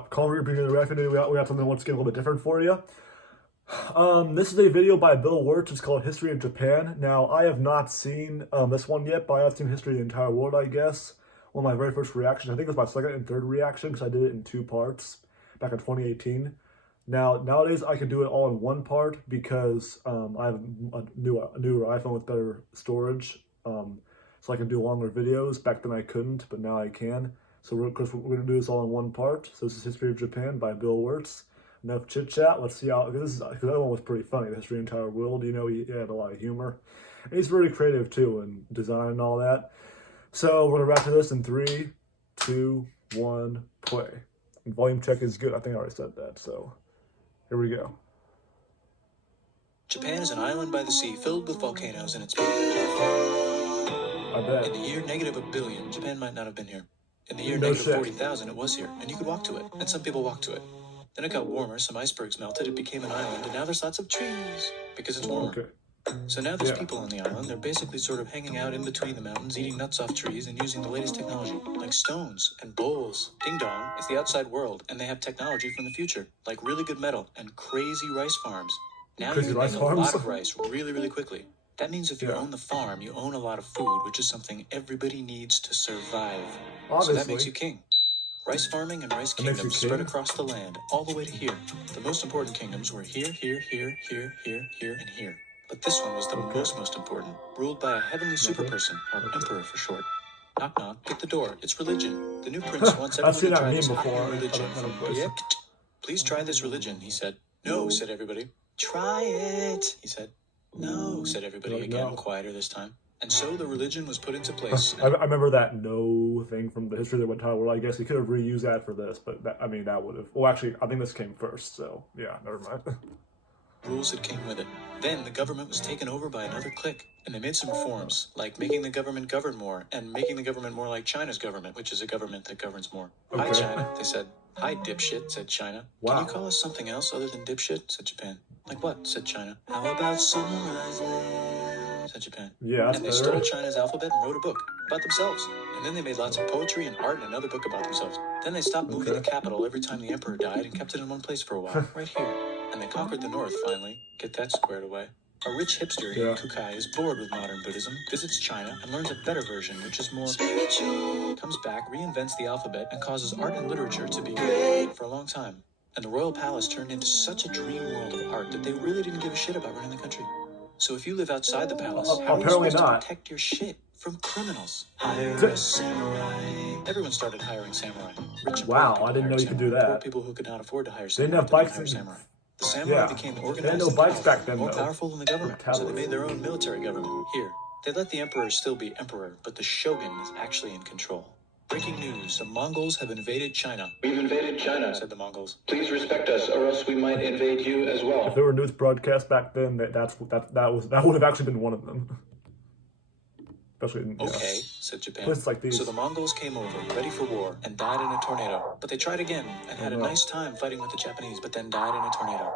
Calling beginning the reaction video. We got something once again a little bit different for you. This is a video by Bill Wirtz. It's called History of Japan. Now, I have not seen this one yet, but I have seen History of the Entire World, I guess. One of my very first reactions. I think it was my second and third reaction because I did it in 2 parts back in 2018. Now, nowadays I can do it all in 1 part because I have a newer iPhone with better storage. So I can do longer videos. Back then I couldn't, but now I can. So we're going to do this all in 1 part. So this is History of Japan by Bill Wirtz. Enough chit chat. Let's see how this is. Because that one was pretty funny. The History of the Entire World. You know, he had a lot of humor, and he's very creative too in design and all that. So we're gonna wrap this in 3, 2, 1, play. And volume check is good. I think I already said that. So here we go. Japan is an island by the sea filled with volcanoes and it's big. I bet. In the year -1 billion, Japan might not have been here. In the year No shit. -40,000, it was here, and you could walk to it, and some people walked to it. Then it got warmer, some icebergs melted, it became an island, and now there's lots of trees, because it's warmer. Okay. So now there's people on the island, they're basically sort of hanging out in between the mountains, eating nuts off trees, and using the latest technology, like stones and bowls. Ding dong, it's the outside world, and they have technology from the future, like really good metal and crazy rice farms. Now you can make a lot of rice really, really quickly. That means if you own the farm, you own a lot of food, which is something everybody needs to survive. Obviously. So that makes you king. Rice farming and rice kingdoms spread across the land, all the way to here. The most important kingdoms were here, here, here, here, here, here, and here. But this one was the most important, ruled by a heavenly super person, or emperor for short. Knock knock, get the door, it's religion. The new prince wants everyone to try this religion from Project. Please try this religion, he said. No, said everybody. Try it, he said. No, said everybody again, quieter this time. And so the religion was put into place. I remember that no thing from the History of the Entire World. I guess he could have reused that for this, but that, I mean, that would have. Well, actually, I think this came first, so yeah, never mind. Rules that came with it. Then the government was taken over by another clique, and they made some reforms, like making the government govern more, and making the government more like China's government, which is a government that governs more. Hi, China, they said. Hi, dipshit, said China. Wow. Can you call us something else other than dipshit, said Japan. Like what, said China. How about Sunrise Land, said Japan. Yeah, that's and they better. stole China's alphabet and wrote a book about themselves. And then they made lots of poetry and art and another book about themselves. Then they stopped moving the capital every time the emperor died and kept it in one place for a while, right here. And they conquered the north finally. Get that squared away. A rich hipster named Kukai is bored with modern Buddhism, visits China, and learns a better version, which is more spiritual. Comes back, reinvents the alphabet, and causes art and literature to be great for a long time. And the royal palace turned into such a dream world of art that they really didn't give a shit about running the country. So if you live outside the palace, how are you supposed to protect your shit from criminals? Hire a samurai. Everyone started hiring samurai. Rich and Wow, poor I didn't know you could do Poor that. people who could not afford to hire They didn't samurai. have bikes hire in- samurai. The samurai became organized no and bikes powerful, back then, more though. powerful than the government, so they Tablets. made their own military government here. They let the emperor still be emperor, but the shogun is actually in control. Breaking news, the Mongols have invaded China. We've invaded China, Said the Mongols. Please respect us, or else we might invade you as If well. there were news broadcasts back then, that would have actually been one of them. Especially in, Okay, said Japan. places like these. So the Mongols came over, ready for war, and died in a tornado. But they tried again, and had a nice time fighting with the Japanese, but then died in a tornado.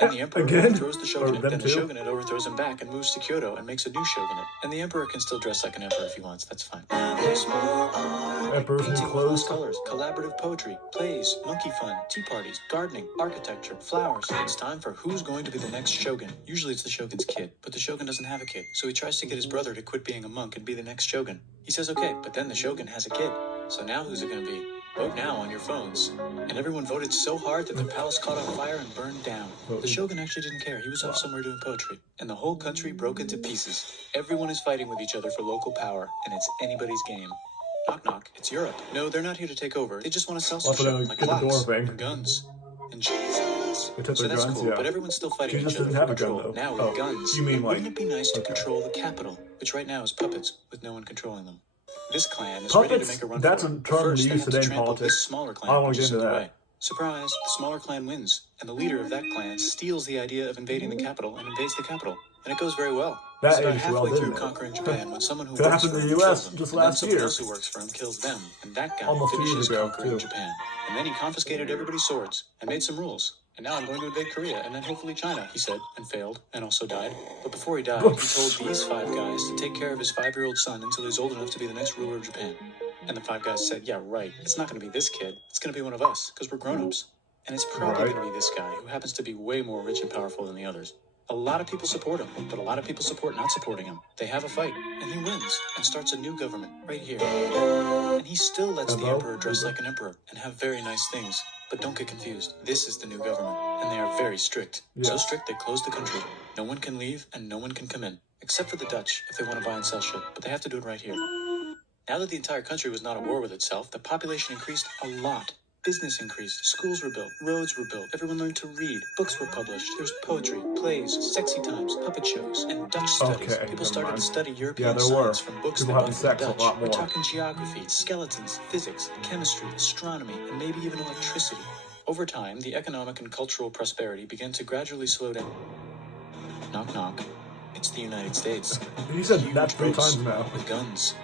Then the emperor Again? overthrows the shogunate, Or them then the too? shogunate overthrows him back and moves to Kyoto and makes a new shogunate. And the emperor can still dress like an emperor if he wants, that's fine. Now there's more art, Emperor's new painting with clothes. lost colors, collaborative poetry, plays, monkey fun, tea parties, gardening, architecture, flowers. It's time for who's going to be the next shogun. Usually it's the shogun's kid, but the shogun doesn't have a kid, so he tries to get his brother to quit being a monk and be the next shogun. He says okay, but then the shogun has a kid. So now who's it going to be? Vote now on your phones. And everyone voted so hard that the palace caught on fire and burned down. The shogun actually didn't care. He was off somewhere doing poetry. And the whole country broke into pieces. Everyone is fighting with each other for local power, and it's anybody's game. Knock knock, it's Europe. No, they're not here to take over. They just want to sell some Also, shit, they like get the clocks door thing. and guns and Jesus. They took So their that's guns, cool, yeah. but everyone's still fighting Jesus each other didn't for have a gun, control. though. Now Oh, with guns. you mean, like- Wouldn't it be nice to okay. control the capital, which right now is puppets with no one controlling them? This clan is ready to Puppets? make a run That's for a it. term First, we they use have to today in trample politics. this smaller clan, I don't wanna which get is into in the that. way. Surprise, the smaller clan wins, and the leader of that clan steals the idea of invading the capital and invades the capital. And it goes very well. That He's about aged well, halfway didn't through it? conquering Japan when someone who That works happened for in him the US kills him, just and then last someone year. else who works for him kills them, and that guy Almost 2 years finishes ago, conquering too. Japan. And then he confiscated everybody's swords and made some rules. And now I'm going to invade Korea and then hopefully China, he said, and failed, and also died. But before he died, he told these 5 guys to take care of his 5-year-old son until he's old enough to be the next ruler of Japan. And the five guys said, yeah, right. It's not going to be this kid. It's going to be one of us, because we're grown-ups. And it's probably Right. going to be this guy, who happens to be way more rich and powerful than the others. A lot of people support him, but a lot of people support not supporting him. They have a fight, and he wins, and starts a new government, right here. And he still lets the Hello? emperor dress like an emperor, and have very nice things. But don't get confused. This is the new government, and they are very strict. So Yes. strict they close the country. No one can leave, and no one can come in. Except for the Dutch, if they want to buy and sell shit. But they have to do it right here. Now that the entire country was not at war with itself, the population increased a lot. Business increased, schools were built, roads were built, everyone learned to read, books were published, there was poetry, plays, sexy times, puppet shows, and Dutch studies. Okay, People never started mind. to study European Yeah, there were. science from books People they having bought from the sex a Dutch. lot We're more. talking geography, skeletons, physics, chemistry, astronomy, and maybe even electricity. Over time, the economic and cultural prosperity began to gradually slow down. Knock, knock. It's the United States. You said Huge that 3 boats times now. with guns.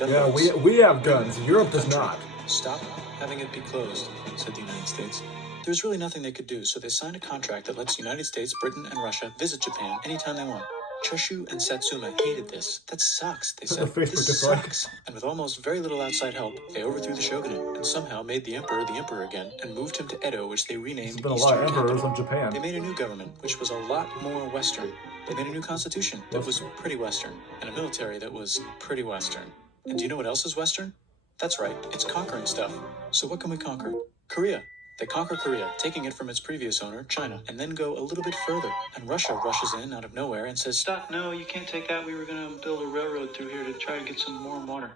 Yeah, Gunboats. we have guns. Europe does Country. not. Stop having it be closed, said the United States. There's really nothing they could do, so they signed a contract that lets the United States, Britain, and Russia visit Japan anytime they want. Choshu and Satsuma hated this. That sucks, they The said. Facebook This dislike. sucks. And with almost very little outside help, they overthrew the shogunate and somehow made the emperor again and moved him to Edo, which they There's renamed been a lot of Eastern emperors Capital. of Japan. They made a new government, which was a lot more Western. They made a new constitution that was pretty Western, and a military that was pretty Western. And do you know what else is Western? That's right, it's conquering stuff. So what can we conquer? Korea. They conquer Korea, taking it from its previous owner, China, and then go a little bit further. And Russia rushes in out of nowhere and says, stop, no, you can't take that. We were going to build a railroad through here to try to get some warm water.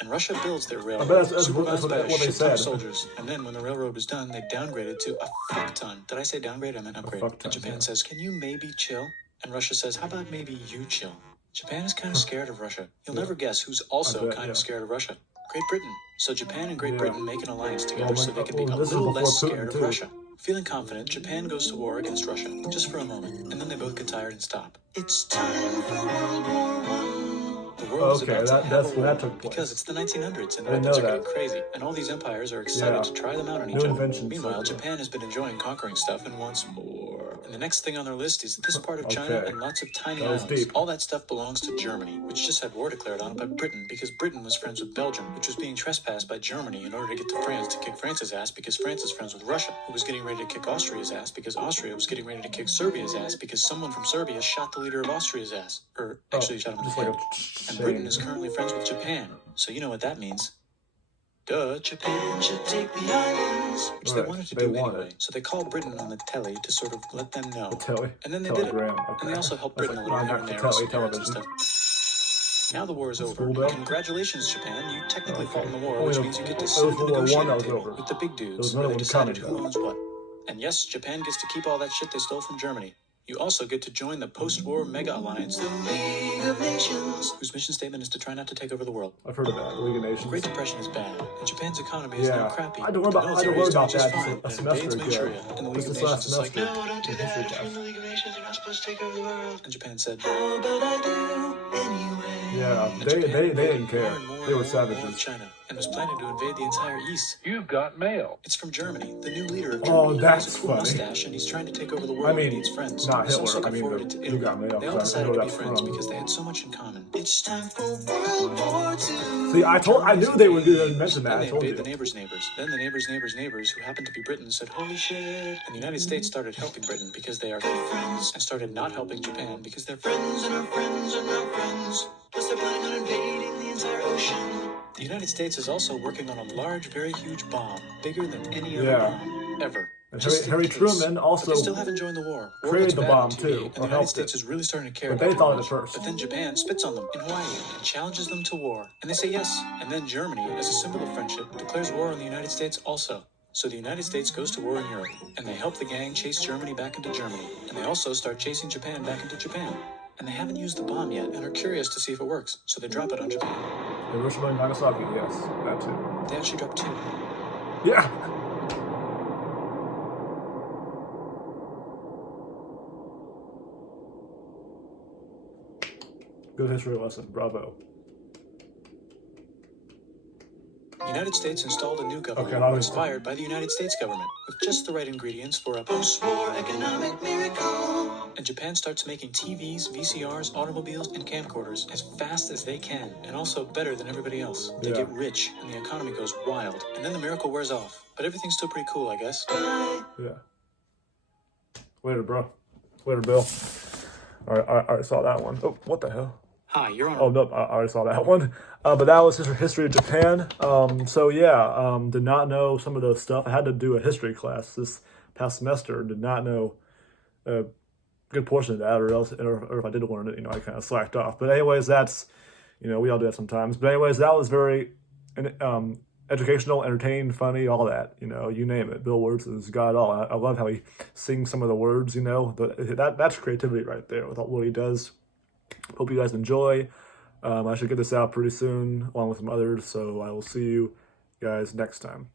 And Russia builds their railroad, that's what supervised by a they shit ton of said. soldiers. And then when the railroad was done, they downgraded to a fuck ton. Did I say downgrade? I meant upgrade. fuck ton, And Japan yeah. says, can you maybe chill? And Russia says, how about maybe you chill? Japan is kind of scared of Russia. You'll never guess who's also bet, kind yeah. of scared of Russia. Great Britain. So Japan and Great Yeah. Britain make an alliance together Well, so they can be a this is little before less Putin, scared too. of Russia. Feeling confident, Japan goes to war against Russia, just for a moment, and then they both get tired and stop. It's time for World War I. The world is Okay, about to have that's a when war that took place. because it's the 1900s and I didn't weapons are know getting that. crazy, and all these empires are excited Yeah. to try them out on New each other. inventions, Meanwhile, so, yeah. Japan has been enjoying conquering stuff and wants more. And the next thing on their list is this part of China Okay. and lots of tiny That was islands. deep. All that stuff belongs to Germany, which just had war declared on it by Britain because Britain was friends with Belgium, which was being trespassed by Germany in order to get to France to kick France's ass because France is friends with Russia, who was getting ready to kick Austria's ass because Austria was getting ready to kick Serbia's ass because someone from Serbia shot the leader of Austria's ass. Or actually shot him in the just like head. a And Britain shame. is currently friends with Japan, so you know what that means. Duh, Japan should take the islands, which they Right, wanted to they do wanted. anyway. So they called Britain on the telly to sort of let them know. The telly. And then they did it. Telegram. And they Okay. also helped That's Britain a like little here not and the there telly, with some errands and television. stuff. Now the war is over. School bell? Congratulations, Japan. You technically Okay. fought in the war, Only which the- means you get to it sit was at the World War I negotiating that was table over. with the big There was dudes another where they one decided coming, who though. owns what. And yes, Japan gets to keep all that shit they stole from Germany. You also get to join the post-war mega alliance, the League of Nations, whose mission statement is to try not to take over the world. I've heard of that. League of The Nations. Great Depression is bad, and Japan's economy is Yeah. now crappy. I don't worry The about military is doing that just just fine, a and semester invades ago. Manchuria, and the League Just of this last Nations is like, semester. no, don't do In that. history If you're in class. the League of Nations, you're not supposed to take over the world. And Japan said, how about I do anyway? Yeah, And they Japan didn't invaded care. more and more They were and more and more savages. of China, and was planning to invade the entire East. You've got mail. It's from Germany. The new leader of Oh, Germany that's has a cool funny. mustache, and he's trying to take over the world I mean, and he needs friends. not This Hitler, also I got mean, forwarded to you Italy. got mail, They all 'cause I decided know to be that's friends from- because they had so much in common. It's time for World War II. See, I knew they were going to mention that. Then I they told invade you. the neighbors' neighbors. Then the neighbors' neighbors, who happened to be Britain, said, holy shit. And the United States started helping Britain because they are good friends, and started not helping Japan because they're friends and our friends and our friends. Plus they're planning on invading the entire ocean. The United States is also working on a large, very huge bomb, bigger than any other Yeah. bomb ever. And Just in Harry case. Truman But also they still haven't joined the war. War created looks the bad on bomb, TV, too, and or the United helped States it. is really starting to care But about they it thought too it at much. first. But then Japan spits on them in Hawaii and challenges them to war. And they say yes. And then Germany, as a symbol of friendship, declares war on the United States also. So the United States goes to war in Europe, and they help the gang chase Germany back into Germany. And they also start chasing Japan back into Japan. And they haven't used the bomb yet and are curious to see if it works. So they drop it on Japan. Hiroshima and Nagasaki, yes, that too. They actually drop two. Yeah. Good history lesson. Bravo. The United States installed a new government Okay, now we- inspired by the United States government with just the right ingredients for a post-war economic miracle. And Japan starts making TVs, VCRs, automobiles, and camcorders as fast as they can, and also better than everybody else. They Yeah. get rich, and the economy goes wild, and then the miracle wears off. But everything's still pretty cool, I guess. Yeah. Later, bro. Later, Bill. Alright, I already saw that one. Oh, what the hell? Hi, you're on. Oh, nope, I already saw that one. But that was history of Japan. So yeah, did not know some of those stuff. I had to do a history class this past semester. Did not know a good portion of that, or if I did learn it, I kind of slacked off. But anyways, that's, we all do that sometimes. But anyways, that was very educational, entertaining, funny, all that. You name it. Bill Wirtz has got it all. I love how he sings some of the words. That's creativity right there with what he does. Hope you guys enjoy. I should get this out pretty soon, along with some others. So I will see you guys next time.